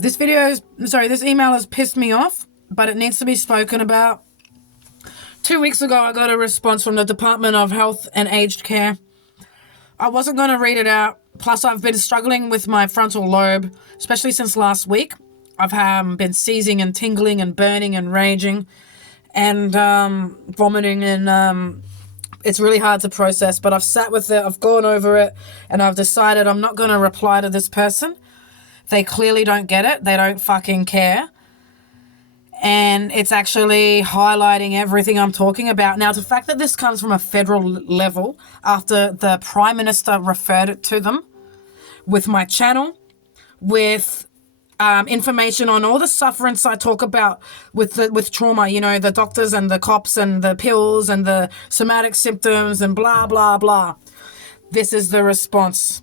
This email has pissed me off, but it needs to be spoken about. 2 weeks ago, I got a response from the Department of Health and Aged Care. I wasn't going to read it out. Plus, I've been struggling with my frontal lobe, especially since last week. I've been seizing and tingling and burning and raging and vomiting, and it's really hard to process. But I've sat with it, I've gone over it, and I've decided I'm not going to reply to this person. They clearly don't get it. They don't fucking care. And it's actually highlighting everything I'm talking about. Now, the fact that this comes from a federal level after the Prime Minister referred it to them with my channel, with information on all the sufferance I talk about with trauma, the doctors and the cops and the pills and the somatic symptoms and blah, blah, blah. This is the response.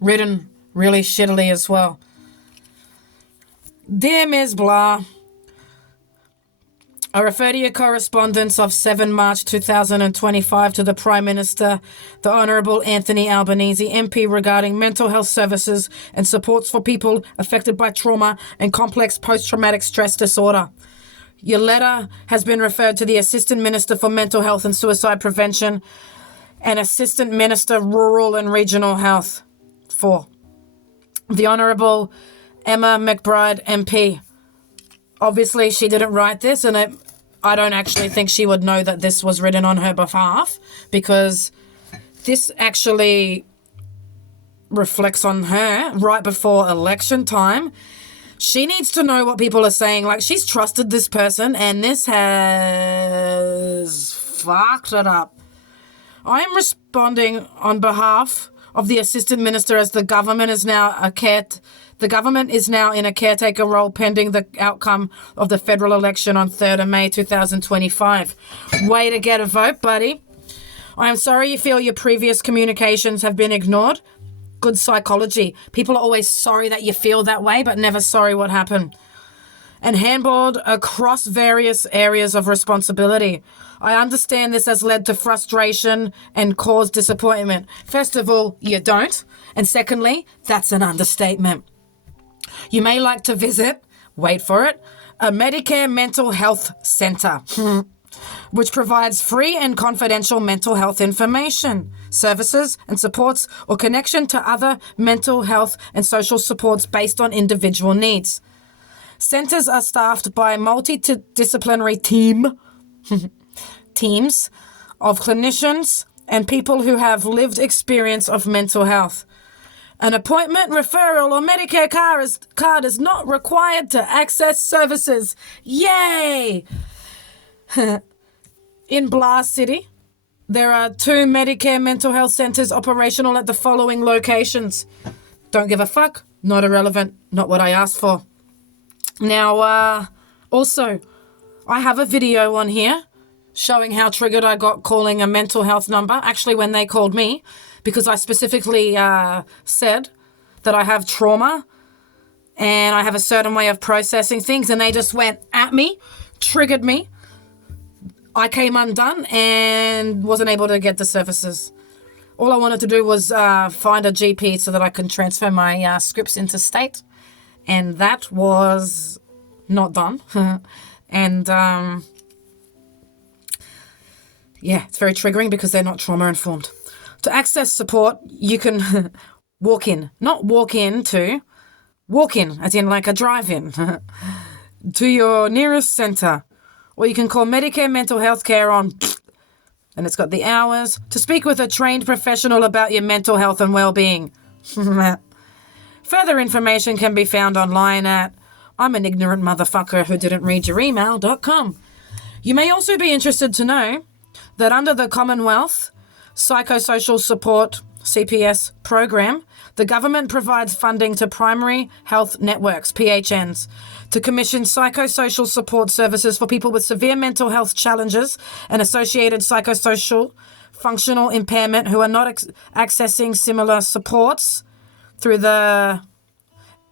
Written really shittily as well. Dear Ms. Blah, I refer to your correspondence of 7 March 2025 to the Prime Minister, the Honourable Anthony Albanese, MP, regarding mental health services and supports for people affected by trauma and complex post-traumatic stress disorder. Your letter has been referred to the Assistant Minister for Mental Health and Suicide Prevention and Assistant Minister Rural and Regional Health. 4. The Honourable Emma McBride, MP. Obviously, she didn't write this, and I don't actually think she would know that this was written on her behalf, because this actually reflects on her right before election time. She needs to know what people are saying. Like, she's trusted this person, and this has fucked it up. I am responding on behalf of the Assistant Minister, as the government is now in a caretaker role pending the outcome of the federal election on 3rd of May 2025. Way to get a vote, buddy. I am sorry you feel your previous communications have been ignored. Good psychology. People are always sorry that you feel that way, but never sorry what happened. And handballed across various areas of responsibility. I understand this has led to frustration and caused disappointment. First of all, you don't. And secondly, that's an understatement. You may like to visit, wait for it, a Medicare mental health center, which provides free and confidential mental health information, services and supports, or connection to other mental health and social supports based on individual needs. Centers are staffed by multidisciplinary teams of clinicians and people who have lived experience of mental health. An appointment, referral, or Medicare card is not required to access services. Yay! In Blah City, there are 2 Medicare mental health centers operational at the following locations. Don't give a fuck. Not irrelevant. Not what I asked for. Now, also, I have a video on here showing how triggered I got calling a mental health number, actually when they called me, because I specifically said that I have trauma and I have a certain way of processing things, and they just went at me, triggered me. I came undone and wasn't able to get the services. All I wanted to do was find a GP so that I can transfer my scripts interstate, and that was not done. And yeah, it's very triggering because they're not trauma informed. To access support, you can walk in, as in like a drive-in, to your nearest centre. Or you can call Medicare Mental Health Care on, and it's got the hours, to speak with a trained professional about your mental health and well-being. Further information can be found online at I'm an ignorant motherfucker who didn't read your email.com. You may also be interested to know that under the Commonwealth Psychosocial Support CPS program, the government provides funding to primary health networks, PHNs, to commission psychosocial support services for people with severe mental health challenges and associated psychosocial functional impairment who are not accessing similar supports through the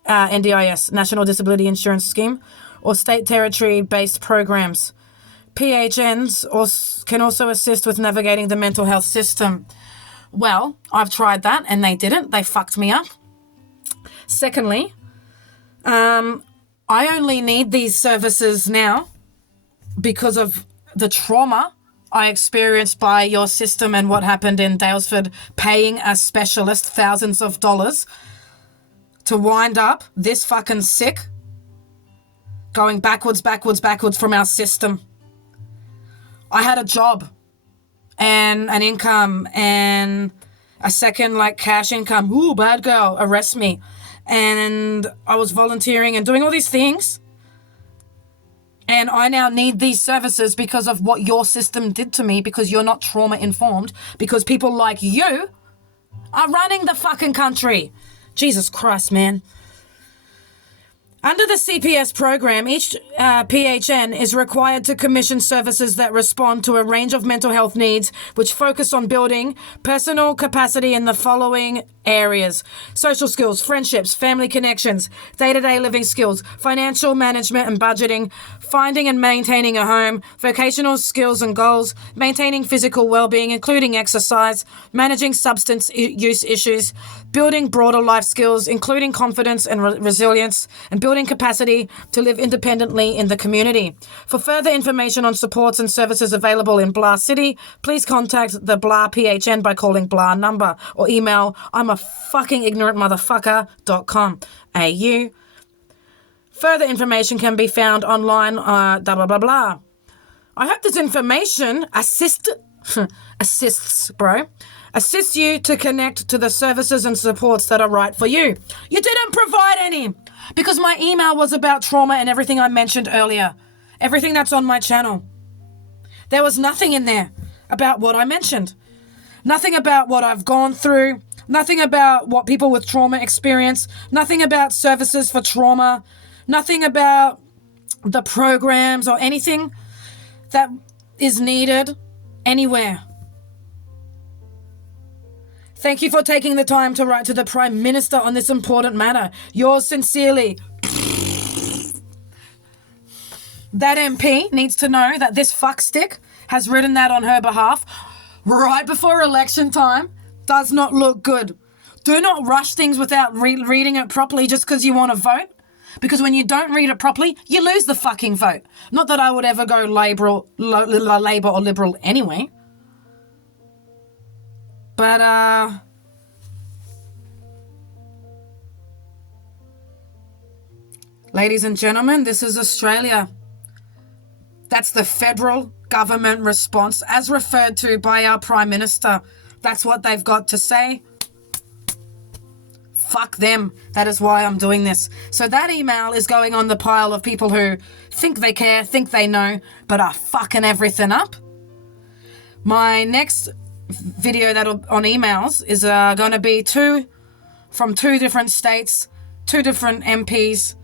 NDIS, National Disability Insurance Scheme, or state territory-based programs. PHNs can also assist with navigating the mental health system. Well, I've tried that and they didn't. They fucked me up. Secondly, I only need these services now because of the trauma I experienced by your system and what happened in Daylesford, paying a specialist thousands of dollars to wind up this fucking sick, going backwards from our system. I had a job and an income and a second cash income. Ooh, bad girl, arrest me. And I was volunteering and doing all these things. And I now need these services because of what your system did to me, because you're not trauma informed, because people like you are running the fucking country. Jesus Christ, man. Under the CPS program, each PHN is required to commission services that respond to a range of mental health needs, which focus on building personal capacity in the following areas: social skills, friendships, family connections, day-to-day living skills, financial management and budgeting, finding and maintaining a home, vocational skills and goals, maintaining physical well-being, including exercise, managing substance use issues, building broader life skills, including confidence and resilience, and building capacity to live independently in the community. For further information on supports and services available in Blah City, please contact the Blah PHN by calling Blah number or email imafuckingignorantmotherfucker.com.au. Further information can be found online, blah, blah, blah, blah. I hope this information assists you to connect to the services and supports that are right for you. You didn't provide any, because my email was about trauma and everything I mentioned earlier. Everything that's on my channel. There was nothing in there about what I mentioned. Nothing about what I've gone through. Nothing about what people with trauma experience. Nothing about services for trauma. Nothing about the programs or anything that is needed anywhere. Thank you for taking the time to write to the Prime Minister on this important matter. Yours sincerely. That MP needs to know that this fuckstick has written that on her behalf right before election time. Does not look good. Do not rush things without reading it properly just because you want to vote. Because when you don't read it properly, you lose the fucking vote. Not that I would ever go Labour or Liberal anyway. But, ladies and gentlemen, this is Australia. That's the federal government response as referred to by our Prime Minister. That's what they've got to say. Fuck them. That is why I'm doing this. So that email is going on the pile of people who think they care, think they know, but are fucking everything up. My next video on emails is going to be from two different states, two different MPs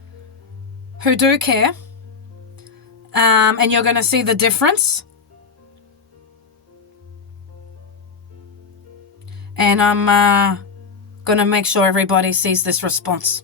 who do care. And you're going to see the difference. And I'm going to make sure everybody sees this response.